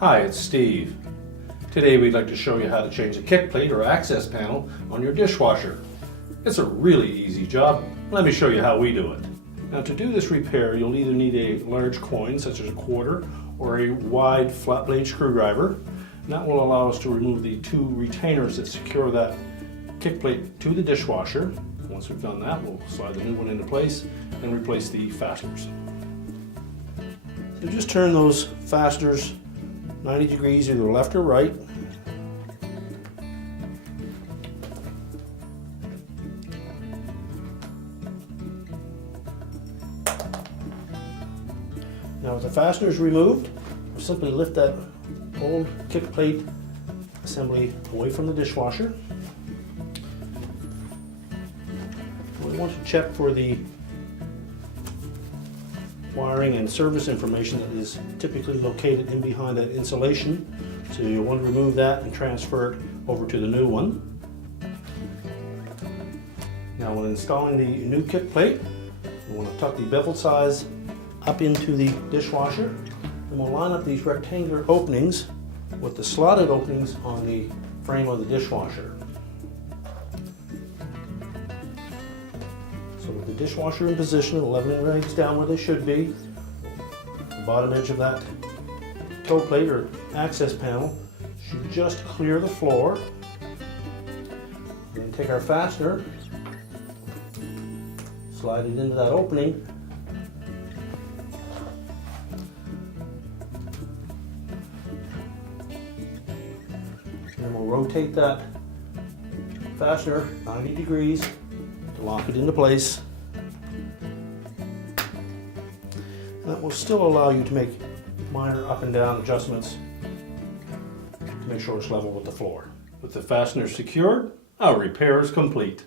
Hi, it's Steve. Today we'd like to show you how to change the kick plate or access panel on your dishwasher. It's a really easy job. Let me show you how we do it. Now to do this repair, you'll either need a large coin such as a quarter or a wide flat blade screwdriver. And that will allow us to remove the two retainers that secure that kick plate to the dishwasher. Once we've done that, we'll slide the new one into place and replace the fasteners. So just turn those fasteners 90 degrees either left or right. Now with the fasteners removed, we'll simply lift that old kick plate assembly away from the dishwasher. We want to check for the wiring and service information that is typically located in behind that insulation. So you'll want to remove that and transfer it over to the new one. Now when installing the new kick plate, we want to tuck the bevel size up into the dishwasher, and we'll line up these rectangular openings with the slotted openings on the frame of the dishwasher. So with the dishwasher in position, the leveling legs down where they should be, the bottom edge of that toe plate or access panel should just clear the floor. Then take our fastener, slide it into that opening, and we'll rotate that fastener 90 degrees to lock it into place. That will still allow you to make minor up and down adjustments to make sure it's level with the floor. With the fastener secured, our repair is complete.